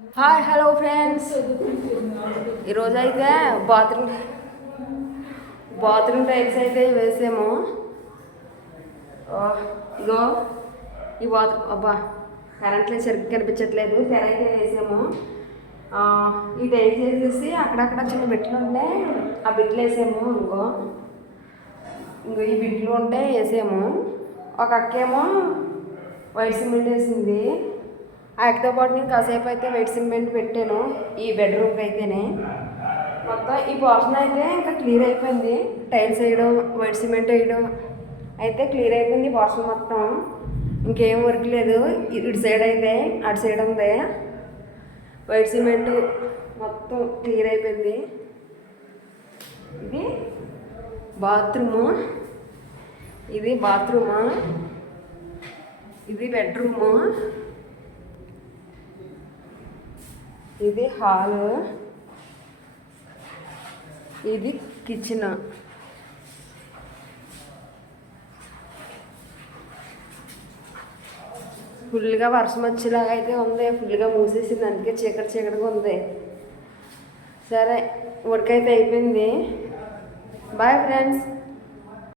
Hi hello friends, ఈరోజైతే bathroom tiles అయితే వేసాము. ఇగో ఈ బాత్రూమ్ అబ్బా కరెంట్లో సరిగ్గా కనిపించట్లేదు. తెర అయితే వేసాము. ఈ టైల్స్ వేసేసి అక్కడక్కడ చిన్న బిట్లు ఉంటే ఆ బిట్లు వేసాము. ఇంకో ఈ బిట్లు ఉంటే వేసాము. ఒక అక్కేమో వైట్ సిమెంట్ వేసింది. ఆ అక్కతో పాటు నేను కాసేపు అయితే వైట్ సిమెంట్ పెట్టాను ఈ బెడ్రూమ్కి అయితేనే. మొత్తం ఈ పోర్షన్ అయితే ఇంకా క్లియర్ అయిపోయింది. టైల్స్ వేయడం, వైట్ సిమెంట్ వేయడం అయితే క్లియర్ అయిపోయింది. పోర్షన్ మొత్తం ఇంకేం వర్క్ లేదు. ఇటు సైడ్ అయితే అటు సైడ్ ఉంది. వైట్ సిమెంట్ మొత్తం క్లియర్ అయిపోయింది. ఇది బాత్రూము, ఇది బాత్రూము, ఇది బెడ్రూము, ఇది హాలు, ఇది కిచెన్. ఫుల్గా వర్షం వచ్చేలాగా అయితే ఉంది. ఫుల్గా మూసేసింది, అందుకే చీకటి చీకటిగా ఉంది. సరే, వర్క్ అయితే అయిపోయింది. Bye friends.